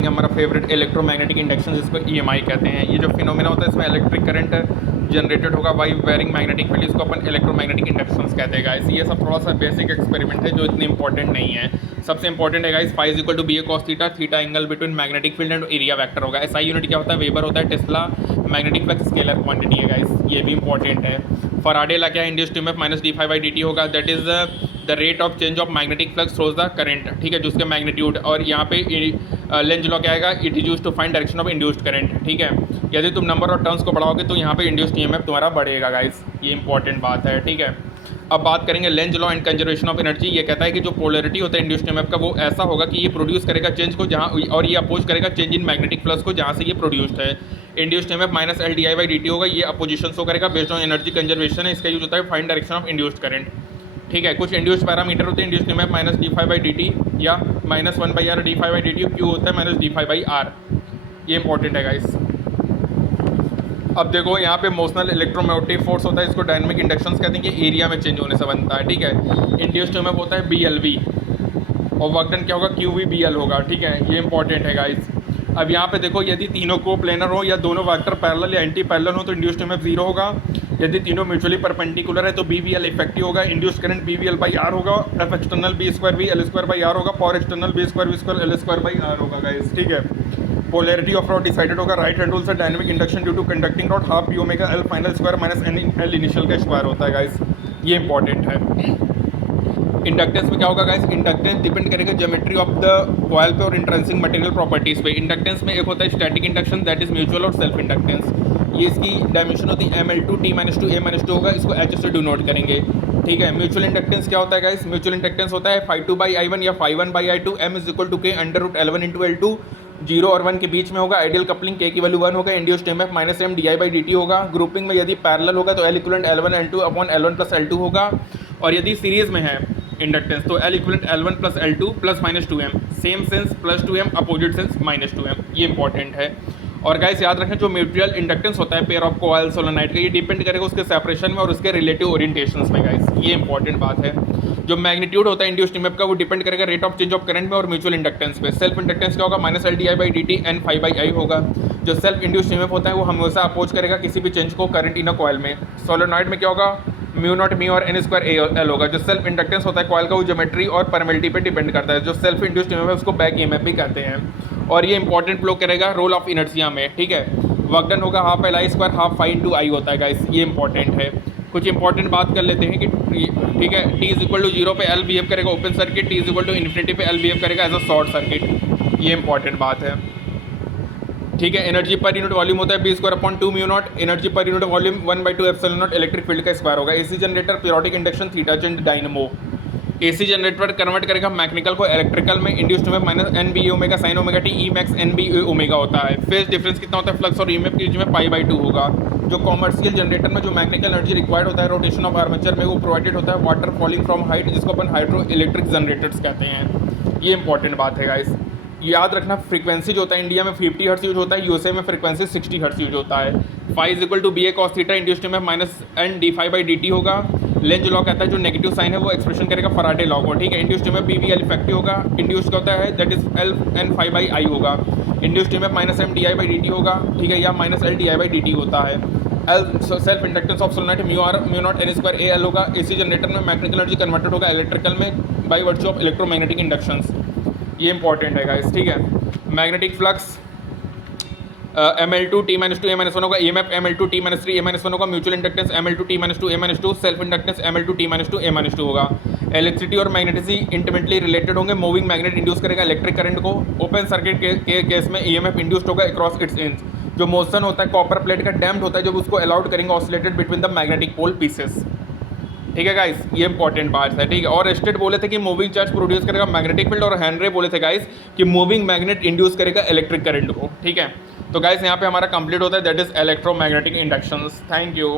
हमारा favourite electromagnetic induction जिसको EMI कहते हैं। ये जो फिनोमेना होता है इसमें इलेक्ट्रिक करंट जनरेटेड होगा बाई वेरिंग मैग्नेटिक फील्ड, इसको अपन इलेक्ट्रोमैग्नेटिक इंडक्शंस कहते हैं गाइस। ये सब थोड़ा सा बेसिक एक्सपेरिमेंट है जो इतने इंपॉर्टेंट नहीं है। सबसे इंपॉर्टेंट है guys phi is equal to B A cos theta, theta angle between magnetic field and area vector होगा। एसआई यूनिट क्या होता है, वेबर होता है, tesla magnetic flux scalar quantity है गाइस, ये भी इंपॉर्टेंट है। फराडे ला क्या है, induced EMF minus D phi by D T होगा, that is the rate of change of magnetic flux throws the current, ठीक है, जिसका मैग्नीट्यूड। और यहाँ पे लेंज लॉ क्या आएगा, it is use to find direction of induced current, ठीक है। यदि तुम नंबर ऑफ टर्न्स को बढ़ाओगे तो यहाँ पे इंड्यूस्ड ईएमएफ तुम्हारा बढ़ेगा गाइस, ये इंपॉर्टेंट बात है, ठीक है। अब बात करेंगे Lenz law and conservation of energy. ये कहता है कि जो पोलैरिटी होता है इंड्यूस्ड ईएमएफ का वो ऐसा होगा कि ये प्रोड्यूस करेगा चेंज को जहाँ, और ये अपोज करेगा चेंज इन मैग्नेटिक फ्लक्स को जहाँ से ये प्रोड्यूस्ड है। Induced EMF minus L D I by D T होगा, ये अपोजिशन शो करेगा बेस्ड ऑन एनर्जी कंजर्वेशन है। इसका यूज होता है find direction of induced current, ठीक है। कुछ इंड्यूस्ड पैरामीटर होते हैं induced EMF minus D phi by D T या minus one by R D phi by D T, Q होता है minus D phi by R, ये इंपॉर्टेंट है गाइस। अब देखो यहाँ पे मोशनल इलेक्ट्रोमोटिव फोर्स होता है, इसको डायनेमिक इंडक्शंस कहते हैं, कि एरिया में चेंज होने से बनता है, ठीक है। इंड्यूस्ड ईएमएफ होता है बी एल वी और वर्क डन क्या होगा, क्यू वी बी एल होगा, ठीक है, ये इंपॉर्टेंट है गाइस। अब यहाँ पे देखो यदि तीनों को प्लेनर हो या दोनों वेक्टर पैरेलल या एंटी पैरेलल हो तो इंड्यूस्ड ईएमएफ जीरो होगा। यदि तीनों म्यूचुअली परपेंडिकुलर है तो बी वी एल इफेक्टिव होगा, induced current B V L by R होगा, F external B square V L square by R होगा, for external B square L square by R होगा guys, ठीक है। Polarity of rod decided होगा, right hand rule से dynamic induction due to conducting rod half B omega L final square minus N L initial का square होता है guys, ये important है। इंडक्टेंस में क्या होगा गाइस, इंडक्टेंस डिपेंड करेगा ज्योमेट्री ऑफ द कॉइल पे और इंट्रिंसिक मटेरियल प्रॉपर्टीज पे। इंडक्टेंस में एक होता है static induction, that is mutual और सेल्फ इंडक्टेंस, ये इसकी डायमेंशन होती है ML2 T-2 A-2 होगा, इसको H से डिनोट करेंगे, ठीक है। म्यूचुअल इंडक्टेंस क्या होता है गाइस, म्यूचुअल इंडक्टेंस होता है phi2 by I1 या phi1 by I2, M is equal to K under root L1 into L2, 0 और 1 के बीच में होगा। आइडियल कपलिंग K की वैल्यू 1 होगा। Induced EMF minus M D I by D T होगा। ग्रुपिंग में यदि पैरेलल होगा तो L equivalent L1 L2 upon L1 plus L2 होगा, और यदि सीरीज में है इंडक्टेंस तो L equivalent L1 plus L2 plus minus 2M, same sense plus 2M, opposite sense minus 2M, ये इंपॉर्टेंट है। और गाइस याद रखें जो म्यूचुअल इंडक्टेंस होता है पेयर ऑफ कॉइल सोलेनोइड का, ये डिपेंड करेगा उसके सेपरेशन में और उसके रिलेटिव ओरिएंटेशंस में गाइस, ये इंपॉर्टेंट बात है। जो मैग्नीट्यूड होता है इंड्यूस्ड ईएमएफ का वो डिपेंड करेगा rate of change of current में और म्यूचुअल इंडक्टेंस पे। सेल्फ इंडक्टेंस क्या होगा, minus L D I by D T N phi by I होगा। जो सेल्फ इंड्यूस्ड ईएमएफ होता है वो हमेशा अपोज करेगा किसी भी चेंज को करंट इन अ कॉइल में। सोलेनोइड में क्या होगा, म्यू नॉट मी और एन स्क्वायर एल होगा। जो सेल्फ इंडक्टेंस होता है कॉइल का वो ज्योमेट्री और परमेलिटी पे डिपेंड करता है। जो सेल्फ इंड्यूस्ड ईएमएफ है उसको बैक ईएमएफ भी कहते हैं, और ये इंपॉर्टेंट प्ले करेगा रोल ऑफ इनर्शिया में, ठीक है। वर्क डन होगा half L I square half phi into I होता है गाइस, ये इंपॉर्टेंट है। कुछ इंपॉर्टेंट बात कर लेते हैं कि ठीक है, टी इज इक्वल टू 0 पे एल बिहेव करेगा open circuit, T is equal to infinity पे एल बिहेव करेगा एज अ शॉर्ट सर्किट, ये इंपॉर्टेंट बात है, ठीक है। एनर्जी पर यूनिट वॉल्यूम होता है B square upon 2 mu naught, energy per unit volume 1/2 epsilon naught electric field का स्क्वायर होगा। AC generator periodic induction theta change dynamo, AC generator convert करेगा मैकेनिकल को इलेक्ट्रिकल में। Induced EMF minus N B omega sine omega T E max N B omega होता है। Phase difference कितना होता है फ्लक्स और ईएमएफ के बीच में π/2 होगा। जो कॉमर्शियल जनरेटर में जो मैकेनिकल एनर्जी रिक्वायर्ड होता है रोटेशन ऑफ आर्मेचर में वो प्रोवाइडेड होता है वाटर फॉलिंग फ्रॉम हाइट, जिसको अपन हाइड्रो इलेक्ट्रिक जनरेटर्स कहते हैं, ये इंपॉर्टेंट बात है गाइस। याद रखना फ्रीक्वेंसी जो होता है इंडिया में 50 हर्ट्ज यूज होता है, यूएसए में फ्रीक्वेंसी 60 हर्ट्ज यूज होता है। Phi is equal to B A cos theta, induced EMF minus N D phi by D T होगा। लेंज लॉ कहता है जो नेगेटिव साइन है वो एक्सप्रेशन करेगा फराडे लॉ को, ठीक है। Induced EMF B V L effective होगा। इंड्यूस्ड का होता है that is L N phi by I होगा। Induced EMF minus M D I by D T होगा, ठीक है, या minus L D I by D T होता है। L self inductance of solenoid mu R mu naught N square A L होगा। AC generator में mechanical energy converted होगा electrical में by virtue of electromagnetic inductions, ये important है guys, ठीक है। Magnetic flux ML2 T-2 A-1 होगा। EMF ML2 T-3 A-1 होगा। Mutual inductance ML2 T-2 A-2, self inductance ML2 T-2 A-2 होगा। इलेक्ट्रिसिटी और मैग्नेटिसिटी इंटीमेटली रिलेटेड होंगे। मूविंग मैग्नेट इंड्यूस करेगा इलेक्ट्रिक करंट को। ओपन सर्किट के केस में EMF इंड्यूस्ड होगा अक्रॉस इट्स एंड्स। जो मोशन होता है कॉपर प्लेट का डैम्प्ड होता है जब उसको अलाउड करेंगे oscillated between the magnetic pole pieces, ठीक है गाइस, ये इंपॉर्टेंट बात है, ठीक है। और स्टेट बोले थे कि मूविंग चार्ज प्रोड्यूस करेगा मैग्नेटिक फील्ड, और हेनरी बोले थे गाइस कि मूविंग मैग्नेट इंड्यूस करेगा इलेक्ट्रिक करंट को, ठीक है। तो गाइस यहाँ पे हमारा कंप्लीट होता है that is electromagnetic inductions. Thank you.